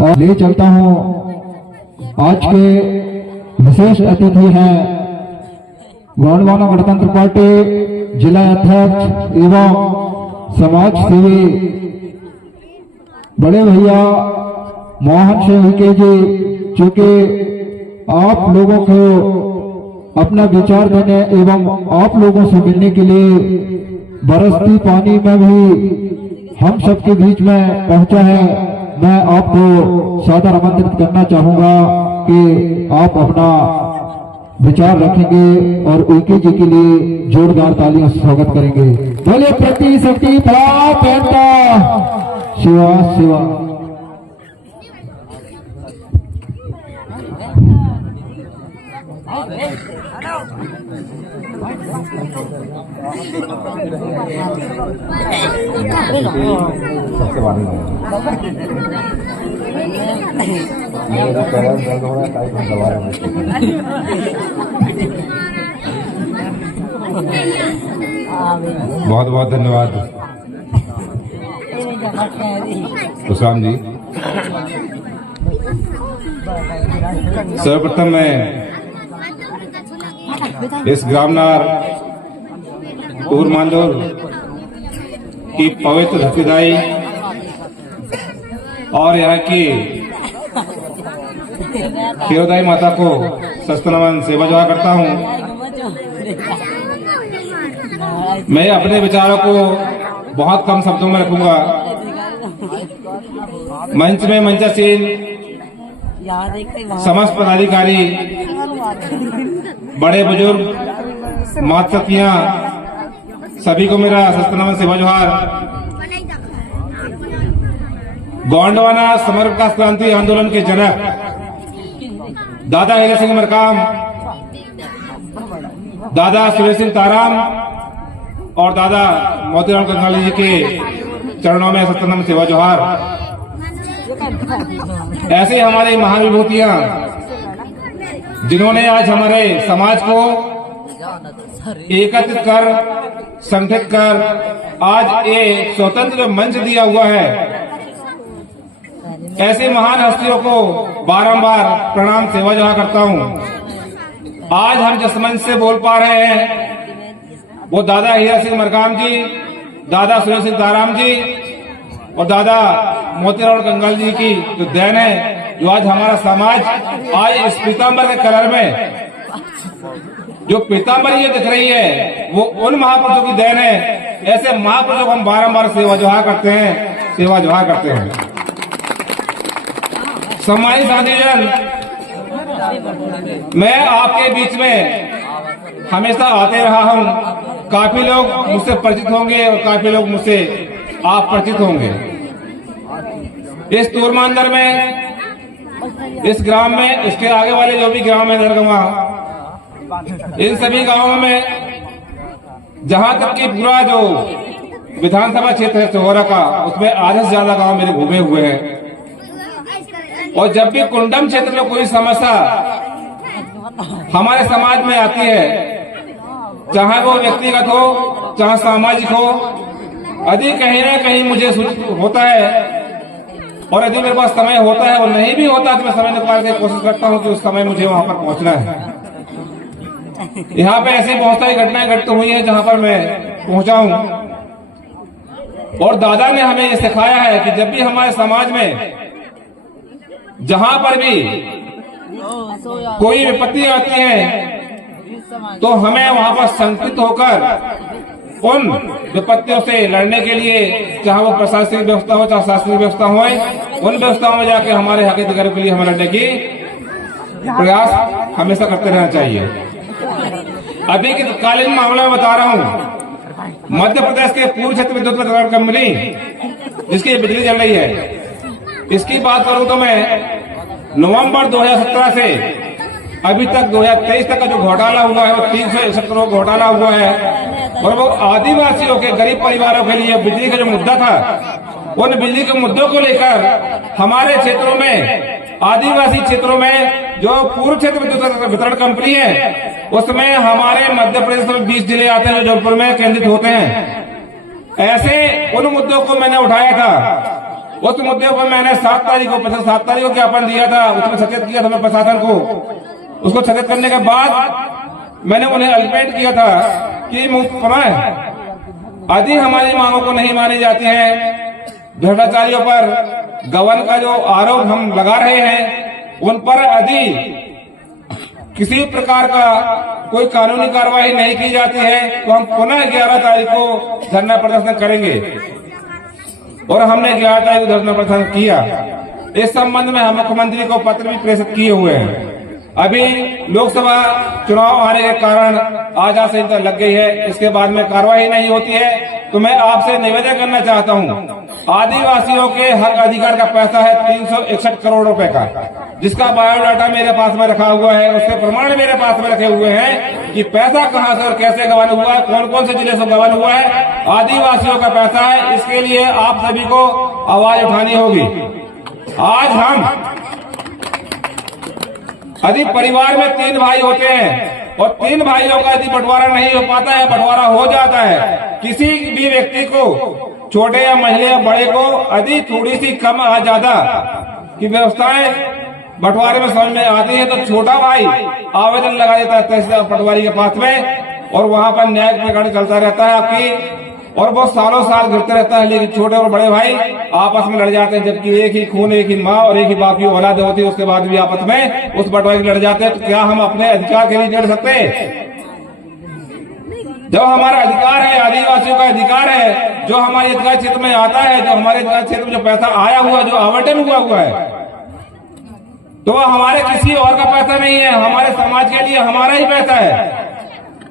और ले चलता हूँ आज के विशेष अतिथि हैं गोंडवाना गणतंत्र पार्टी जिला अध्यक्ष एवं समाज सेवी बड़े भैया मोहन सिंह के जी, जो कि आप लोगों को अपना विचार देने एवं आप लोगों से मिलने के लिए बरसती पानी में भी हम सबके बीच में पहुंचा है। मैं आपको सादर आमंत्रित करना चाहूंगा कि आप अपना विचार रखेंगे और उनके जी के लिए जोरदार तालियों से स्वागत करेंगे। बोले प्रति शक्ति पहनता शिवा शिवा। बहुत बहुत धन्यवाद उस्मान जी। सर्वप्रथम मैं इस ग्रामनार उरमांदोर की पवित्र धरतीदाई और यहाँ की खेवदाई माता को सस्तनमन सेवा जुहा करता हूँ। मैं अपने विचारों को बहुत कम शब्दों में रखूंगा। मंच में मंचासीन समस्त पदाधिकारी, बड़े बुजुर्ग, मातृशक्तियां, सभी को मेरा सस्तनमन सेवा जोहार। गोंडवाना समर्पण क्रांति आंदोलन के जनक दादा हीरा सिंह मरकाम, दादा सुरेश सिंह ताराम और दादा मोतीराम कंगाली जी के चरणों में सस्तनमन सेवा जोहार। ऐसे हमारी महान विभूतियां जिन्होंने आज हमारे समाज को एकत्रित कर, संगठित कर आज एक स्वतंत्र मंच दिया हुआ है, ऐसे महान हस्तियों को बारंबार प्रणाम सेवा जोहार करता हूं। आज हम जिस मंच से बोल पा रहे हैं वो दादा हीरा सिंह मरकाम जी, दादा सुरेश सिंह ताराम जी और दादा मोतीराम कंगाल जी की जो देन है, जो आज हमारा समाज आज इस पीताम्बर के कलर में जो पीताम्बर ये दिख रही है वो उन महापुरुषों की देन है। ऐसे महापुरुषों को हम बारंबार सेवा जोहार करते हैं, सेवा जोहार करते हैं। सम्मानित साथीजन, मैं आपके बीच में हमेशा आते रहा हूं। काफी लोग मुझसे परिचित होंगे और काफी लोग मुझसे आप परिचित होंगे। इस तूरमांदर में, इस ग्राम में, इसके आगे वाले जो भी ग्राम है दरगवा, इन सभी गांवों में जहां तक कि पूरा जो विधानसभा क्षेत्र है सोहरा का, उसमें आधे से ज्यादा गांव मेरे घूमे हुए हैं। और जब भी कुंडम क्षेत्र में कोई समस्या हमारे समाज में आती है, चाहे वो व्यक्तिगत हो चाहे सामाजिक हो, यदि कहीं ना कहीं मुझे होता है और यदि मेरे पास समय होता है और नहीं भी होता तो मैं समय निकालने की कोशिश करता हूं कि उस समय मुझे वहां पर पहुंचना है। यहाँ पे ऐसी बहुत सारी घटनाएं घटित हुई है जहां पर मैं पहुंचा हूं। और दादा ने हमें ये सिखाया है कि जब भी हमारे समाज में जहां पर भी कोई विपत्ति आती है तो हमें वहां पर संतुलित होकर उन विपत्तियों से लड़ने के लिए, चाहे वो प्रशासनिक व्यवस्था हो चाहे शासनिक व्यवस्था हो, उन व्यवस्थाओं में जाके हमारे हक अधिकारों के लिए हमें लड़ने की प्रयास हमेशा करते रहना चाहिए। अभी के तत्कालीन मामला में बता रहा हूं, मध्य प्रदेश के पूर्व क्षेत्र विद्युत वितरण कंपनी जिसकी बिजली चल रही है, इसकी बात करूं तो मैं नवंबर 2017 से अभी तक 2023 तक का जो घोटाला हुआ है वो 361 करोड़ घोटाला हुआ है। और वो आदिवासियों के गरीब परिवारों के लिए बिजली का जो मुद्दा था, उन बिजली के मुद्दों को लेकर हमारे क्षेत्रों में, आदिवासी क्षेत्रों में जो पूर्व क्षेत्र विद्युत वितरण कंपनी है, उसमें हमारे मध्य प्रदेश में 20 जिले आते हैं जो जौनपुर में केंद्रित होते हैं। ऐसे उन मुद्दों को मैंने उठाया था उस मुद्दे पर मैंने 7 तारीख को ज्ञापन दिया था, उसमें सचेत किया था मैं प्रशासन को। उसको सचेत करने के बाद मैंने उन्हें अल्टिमेट किया था कि यदि हमारी मांगों को नहीं मानी जाती है, भ्रष्टाचारियों पर गबन का जो आरोप हम लगा रहे हैं उन पर यदि किसी प्रकार का कोई कानूनी कार्रवाई नहीं की जाती है तो हम पुनः 11 तारीख को धरना प्रदर्शन करेंगे। और हमने 11 तारीख को धरना प्रदर्शन किया। इस संबंध में हम मुख्यमंत्री को पत्र भी प्रेषित किए हुए हैं। अभी लोकसभा चुनाव आने के कारण आचार संहिता लग गई है, इसके बाद में कार्रवाई नहीं होती है, तो मैं आपसे निवेदन करना चाहता हूं, आदिवासियों के हक अधिकार का पैसा है 361 करोड़ रुपए का, जिसका बायोडाटा मेरे पास में रखा हुआ है, उसके प्रमाण मेरे पास में रखे हुए हैं कि पैसा कहां से और कैसे गबन हुआ है, कौन कौन से जिले से गबन हुआ है। आदिवासियों का पैसा है, इसके लिए आप सभी को आवाज उठानी होगी। आज हम यदि परिवार में 3 भाई होते हैं और 3 भाइयों का यदि बंटवारा नहीं हो पाता है, बंटवारा हो जाता है, किसी भी व्यक्ति को, छोटे या महिला या बड़े को, यदि थोड़ी सी कम आ ज्यादा की व्यवस्थाएं बंटवारे में समझ में आती है तो छोटा भाई आवेदन लगा देता है तहसीलदार पटवारी के पास में, और वहां पर न्यायिक प्रकरण चलता रहता है आपकी, और वो सालों साल गिरते रहता है। लेकिन छोटे और बड़े भाई आपस में लड़ जाते हैं, जबकि एक ही खून, एक ही माँ और एक ही बाप की औलाद होती है, उसके बाद भी आपस में उस बंटवारे लड़ जाते हैं। तो क्या हम अपने अधिकार के लिए लड़ सकते हैं? जो हमारा अधिकार है, आदिवासियों का अधिकार है, जो हमारे अधिकार क्षेत्र में आता है, जो हमारे अधिकार क्षेत्र में जो पैसा आया हुआ, जो आवंटन हुआ है, तो वह हमारे किसी और का पैसा नहीं है, हमारे समाज के लिए हमारा ही पैसा है।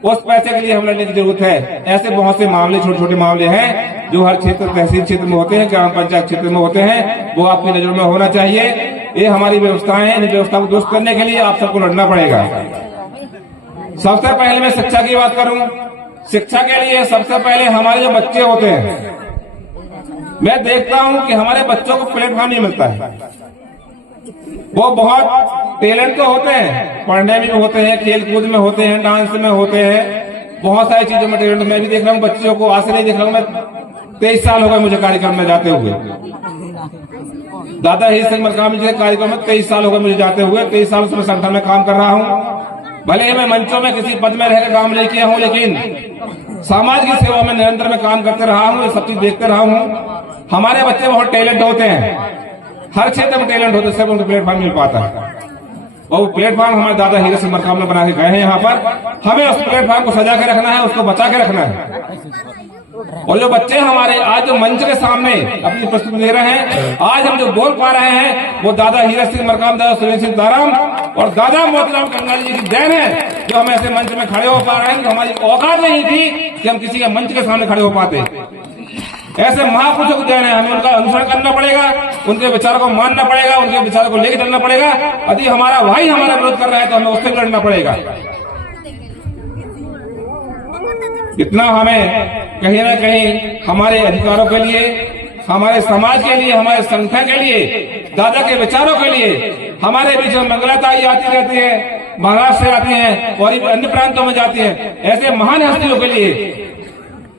उस पैसे के लिए हम लड़ने की जरूरत है। ऐसे बहुत से मामले, छोटे छोटे मामले हैं जो हर क्षेत्र, तहसील क्षेत्र में होते हैं, ग्राम पंचायत क्षेत्र में होते हैं, वो आपकी नजर में होना चाहिए। ये हमारी व्यवस्थाएं हैं, इन व्यवस्था को दुरुस्त करने के लिए आप सबको लड़ना पड़ेगा। सबसे पहले मैं शिक्षा की बात करूं। शिक्षा के लिए सबसे पहले हमारे जो बच्चे होते हैं, मैं देखता हूं कि हमारे बच्चों को प्लेटफॉर्म नहीं मिलता है। वो बहुत टैलेंट तो होते हैं, पढ़ने में होते हैं, खेल कूद में होते हैं, डांस में होते हैं, बहुत सारी चीजों में टैलेंट। मैं भी देख रहा हूँ बच्चों को, आज से नहीं देख रहा हूँ मैं, 23 साल हो गए मुझे कार्यक्रम में जाते हुए। दादा हीर सिंह मरकाम जी के कार्यक्रम में 23 साल हो गए मुझे जाते हुए। 23 साल से मैं संगठन में काम कर रहा हूँ। भले ही मैं मंचों में किसी पद में रहकर काम नहीं किया हूँ, लेकिन समाज की सेवा में निरंतर में काम करते रहा हूँ, ये सब चीज देखते रहा हूँ। हमारे बच्चे बहुत टैलेंट होते हैं, हर क्षेत्र में टैलेंट होते, सब उनको प्लेटफॉर्म मिल पाता है। और वो प्लेटफॉर्म हमारे दादा हीरा सिंह मरकाम ने बना के गए हैं। यहाँ पर हमें उस प्लेटफॉर्म को सजा के रखना है, उसको बचा के रखना है। और जो बच्चे हमारे आज जो मंच के सामने अपनी प्रस्तुति दे रहे हैं, आज हम जो बोल पा रहे हैं, वो दादा हीरा सिंह मरकाम, दादा सुरेंद्र सिंह दाराम और दादा मोतीराम कंगाल जी की देन है, जो हम ऐसे मंच में खड़े हो पा रहे हैं। हमारी औकात नहीं थी कि हम किसी के मंच के सामने खड़े हो पाते। ऐसे महापुरुषों को देना है, हमें उनका अनुसरण करना पड़ेगा, उनके विचारों को मानना पड़ेगा, उनके विचारों को लेकर चलना पड़ेगा। यदि हमारा भाई हमारा विरोध कर रहा है तो हमें उससे लड़ना पड़ेगा। इतना हमें कहीं ना कहीं हमारे अधिकारों के लिए, हमारे समाज के लिए, हमारे संगठन के लिए, दादा के विचारों के लिए, हमारे बीच में मंगलताई आती रहती है, महाराष्ट्र से आती है और अन्य प्रांतों में जाती है। ऐसे महान हस्तियों के लिए,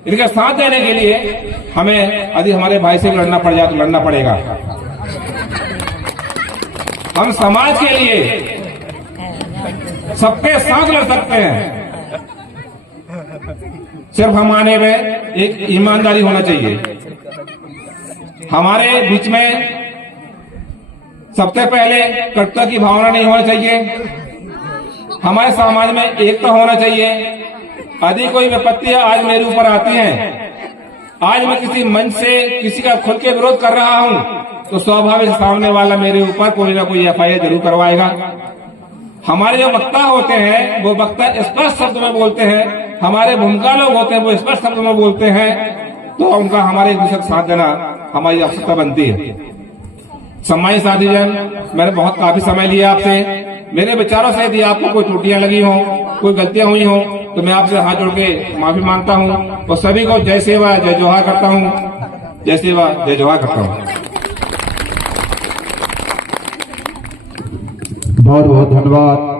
इनका साथ देने के लिए हमें यदि हमारे भाई से लड़ना पड़ जाए तो लड़ना पड़ेगा। हम समाज के लिए सबके साथ लड़ सकते हैं, सिर्फ हमारे में एक ईमानदारी होना चाहिए। हमारे बीच में सबसे पहले कटुता की भावना नहीं होनी चाहिए। हमारे समाज में एकता होना चाहिए। यदि कोई विपत्ति आज मेरे ऊपर आती है, आज मैं किसी मंच से किसी का खुल के विरोध कर रहा हूं, तो स्वाभाविक सामने वाला मेरे ऊपर कोई ना कोई एफआईआर जरूर करवाएगा। हमारे जो वक्ता होते हैं वो वक्ता स्पष्ट शब्द में बोलते हैं, हमारे भूमिका लोग होते हैं वो स्पष्ट शब्द में बोलते हैं, तो उनका हमारे एक दूसरे का साथ देना हमारी आवश्यकता बनती है। सम्मानित साथीजन, मैंने काफी समय लिया आपसे। मेरे विचारों से यदि आपको कोई त्रुटियां लगी हो, कोई गलतियां हुई हो, तो मैं आपसे हाथ जोड़ के माफी मांगता हूं और सभी को जय सेवा जय जोहार करता हूं। जय सेवा जय जोहार करता हूं। बहुत बहुत धन्यवाद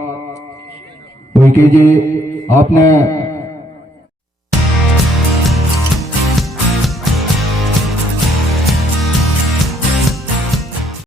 जी, आपने